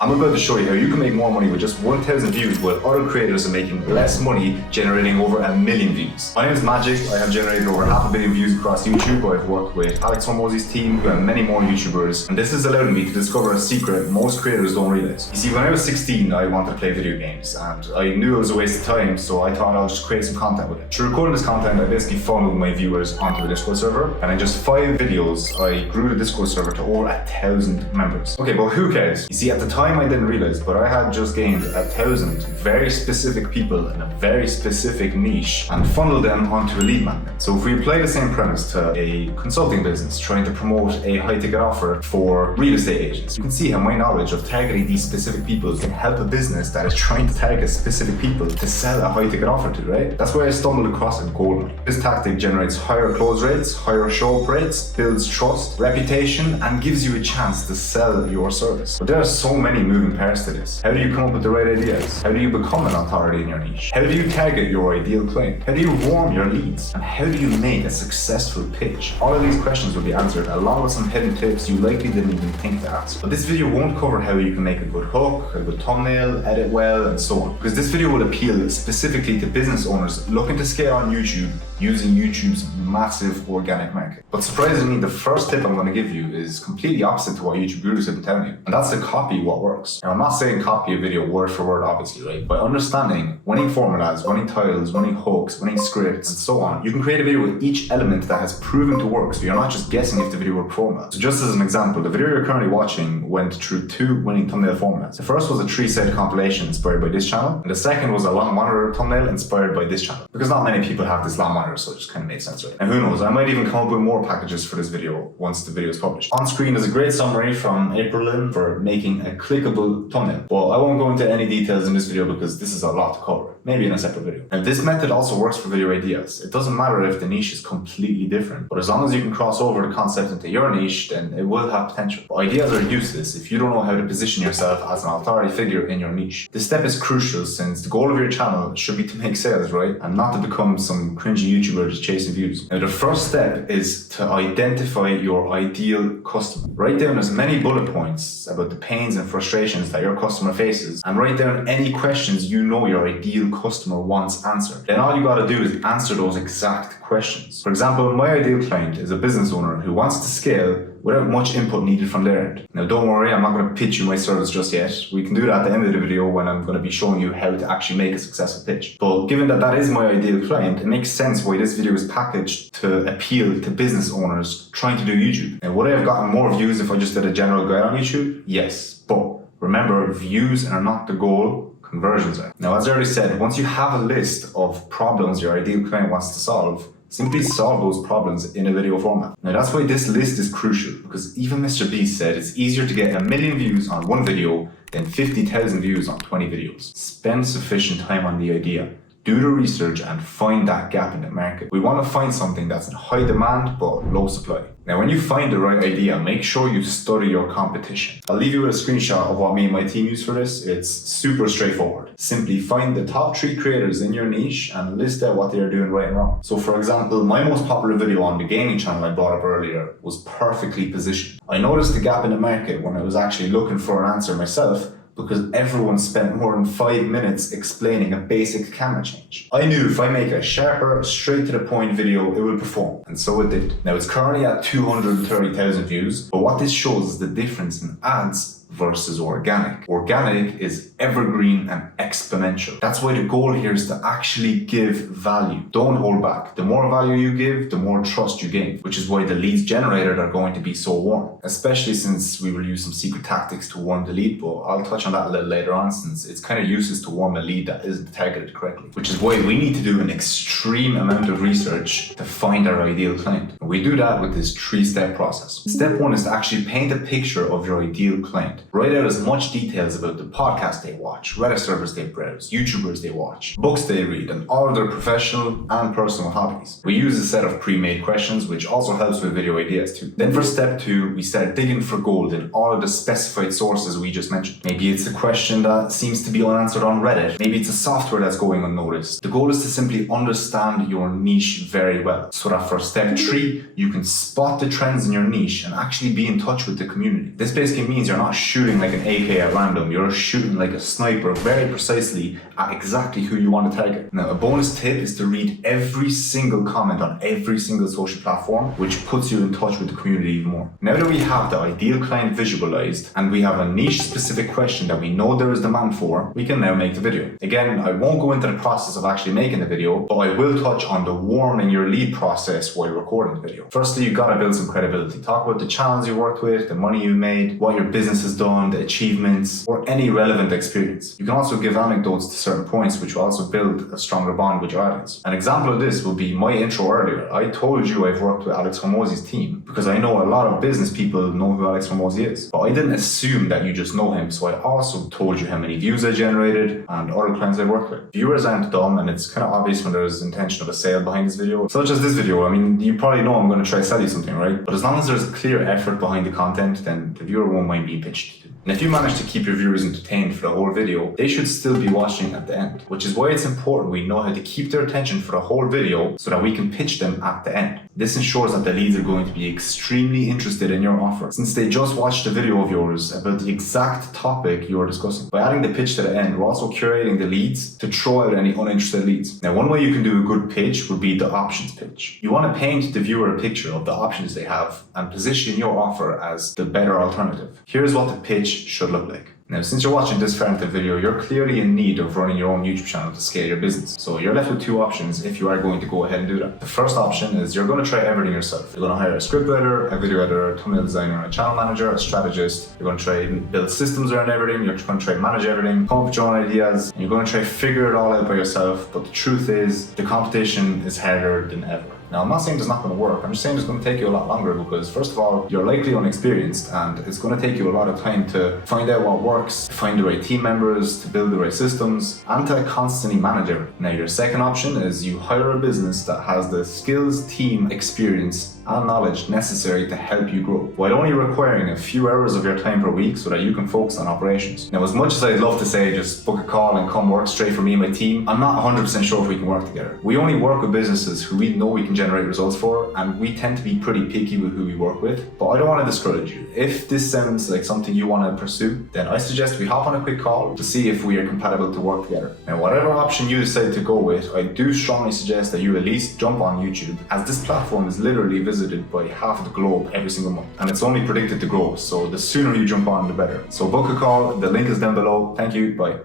I'm about to show you how you can make more money with just 1,000 views while other creators are making less money, generating over 1 million views. My name is Magic. I have generated over 500 million views across YouTube. I've worked with Alex Hormozi's team and many more YouTubers, and this has allowed me to discover a secret most creators don't realize. You see, when I was 16, I wanted to play video games, and I knew it was a waste of time, so I thought I'll just create some content with it. Through recording this content, I basically funneled my viewers onto a Discord server, and in just 5 videos, I grew the Discord server to over 1,000 members. Okay, but who cares? You see, at the time I didn't realize, but I had just gained 1,000 very specific people in a very specific niche and funneled them onto a lead magnet. So if we apply the same premise to a consulting business trying to promote a high-ticket offer for real estate agents, you can see how my knowledge of targeting these specific people can help a business that is trying to target specific people to sell a high-ticket offer to, right? That's why I stumbled across a goldmine. This tactic generates higher close rates, higher show-up rates, builds trust, reputation, and gives you a chance to sell your service. But there are so many moving parts to this. How do you come up with the right ideas? How do you become an authority in your niche? How do you target your ideal client? How do you warm your leads? And how do you make a successful pitch? All of these questions will be answered along with some hidden tips you likely didn't even think to ask. But this video won't cover how you can make a good hook, a good thumbnail, edit well, and so on. Because this video will appeal specifically to business owners looking to scale on YouTube using YouTube's massive organic market. But surprisingly, the first tip I'm going to give you is completely opposite to what YouTube gurus have been telling you. And that's to copy what works. Now, I'm not saying copy a video word for word, obviously, right? By understanding winning formulas, winning titles, winning hooks, winning scripts, and so on, you can create a video with each element that has proven to work, so you're not just guessing if the video will perform well. So just as an example, the video you're currently watching went through 2 winning thumbnail formulas. The first was a 3-set compilation inspired by this channel, and the second was a long monitor thumbnail inspired by this channel. Because not many people have this long monitor, so it just kind of makes sense, right? And who knows, I might even come up with more packages for this video once the video is published. On screen is a great summary from April Lynn for making a clickable thumbnail. Well, I won't go into any details in this video because this is a lot to cover, maybe in a separate video. Now, this method also works for video ideas. It doesn't matter if the niche is completely different, but as long as you can cross over the concept into your niche, then it will have potential. But ideas are useless if you don't know how to position yourself as an authority figure in your niche. This step is crucial since the goal of your channel should be to make sales, right? And not to become some cringy YouTuber just chasing views. Now, the first step is to identify your ideal customer. Write down as many bullet points about the pains and frustrations that your customer faces, and write down any questions you know your ideal customer wants answered. Then all you gotta do is answer those exact questions. For example, my ideal client is a business owner who wants to scale without much input needed from their end. Now, don't worry, I'm not going to pitch you my service just yet. We can do that at the end of the video when I'm going to be showing you how to actually make a successful pitch. But given that that is my ideal client, it makes sense why this video is packaged to appeal to business owners trying to do YouTube. Now, would I have gotten more views if I just did a general guide on YouTube? Yes, but remember, views are not the goal. Conversions are. Now, as I already said, once you have a list of problems your ideal client wants to solve, simply solve those problems in a video format. Now, that's why this list is crucial, because even Mr. Beast said it's easier to get 1 million views on one video than 50,000 views on 20 videos. Spend sufficient time on the idea. Do the research and find that gap in the market. We want to find something that's in high demand but low supply. Now, when you find the right idea, make sure you study your competition. I'll leave you with a screenshot of what me and my team use for this. It's super straightforward. Simply find the top 3 creators in your niche and list out what they are doing right and wrong. So for example, my most popular video on the gaming channel I brought up earlier was perfectly positioned. I noticed the gap in the market when I was actually looking for an answer myself, because everyone spent more than 5 minutes explaining a basic camera change. I knew if I make a sharper, straight to the point video, it will perform, and so it did. Now, it's currently at 230,000 views, but what this shows is the difference in ads versus organic. Organic is evergreen and exponential. That's why the goal here is to actually give value. Don't hold back. The more value you give, the more trust you gain, which is why the leads generated are going to be so warm, especially since we will use some secret tactics to warm the lead, but I'll touch on that a little later on, since it's kind of useless to warm a lead that isn't targeted correctly, which is why we need to do an extreme amount of research to find our ideal client. And we do that with this 3-step process. Step 1 is to actually paint a picture of your ideal client. Write out as much details about the podcast they watch, Reddit servers they browse, YouTubers they watch, books they read, and all of their professional and personal hobbies. We use a set of pre-made questions, which also helps with video ideas too. Then for step 2, we start digging for gold in all of the specified sources we just mentioned. Maybe it's a question that seems to be unanswered on Reddit. Maybe it's a software that's going unnoticed. The goal is to simply understand your niche very well, so that for step 3, you can spot the trends in your niche and actually be in touch with the community. This basically means you're not shooting like an AK at random. You're shooting like a sniper very precisely at exactly who you want to target. Now, a bonus tip is to read every single comment on every single social platform, which puts you in touch with the community even more. Now that we have the ideal client visualized and we have a niche specific question that we know there is demand for, we can now make the video. Again, I won't go into the process of actually making the video, but I will touch on the warming your lead process while recording the video. Firstly, you gotta build some credibility. Talk about the channels you worked with, the money you made, what your business has done, the achievements, or any relevant experience. You can also give anecdotes to certain points, which will also build a stronger bond with your audience. An example of this will be my intro earlier. I told you I've worked with Alex Hormozi's team because I know a lot of business people know who Alex Hormozi is, but I didn't assume that you just know him, so I also told you how many views I generated and other clients I worked with. Viewers aren't dumb, and it's kind of obvious when there's intention of a sale behind this video. Such as this video, I mean, you probably know I'm going to try to sell you something, right? But as long as there's clear effort behind the content, then the viewer won't mind being pitched to. And if you manage to keep your viewers entertained for the whole video, they should still be watching at the end, which is why it's important we know how to keep their attention for the whole video so that we can pitch them at the end. This ensures that the leads are going to be extremely interested in your offer, since they just watched a video of yours about the exact topic you're discussing. By adding the pitch to the end, we're also curating the leads to throw out any uninterested leads. Now, one way you can do a good pitch would be the options pitch. You want to paint the viewer a picture of the options they have and position your offer as the better alternative. Here's what the pitch should look like. Now, since you're watching this far into the video, you're clearly in need of running your own YouTube channel to scale your business. So you're left with two options if you are going to go ahead and do that. The first option is you're going to try everything yourself. You're going to hire a scriptwriter, a video editor, a thumbnail designer, a channel manager, a strategist. You're going to try and build systems around everything. You're going to try and manage everything, come up with your own ideas, and you're going to try to figure it all out by yourself. But the truth is, the competition is harder than ever. Now, I'm not saying it's not going to work. I'm just saying it's going to take you a lot longer because, first of all, you're likely unexperienced and it's going to take you a lot of time to find out what works, to find the right team members, to build the right systems, and to constantly manage it. Now, your second option is you hire a business that has the skills, team, experience, and knowledge necessary to help you grow, while only requiring a few hours of your time per week so that you can focus on operations. Now, as much as I'd love to say just book a call and come work straight for me and my team, I'm not 100% sure if we can work together. We only work with businesses who we know we can generate results for, and we tend to be pretty picky with who we work with. But I don't want to discourage you. If this sounds like something you want to pursue, then I suggest we hop on a quick call to see if we are compatible to work together. Now, whatever option you decide to go with, I do strongly suggest that you at least jump on YouTube, as this platform is literally visited by half of the globe every single month, and it's only predicted to grow, so the sooner you jump on, the better. So book a call, the link is down below. Thank you, bye.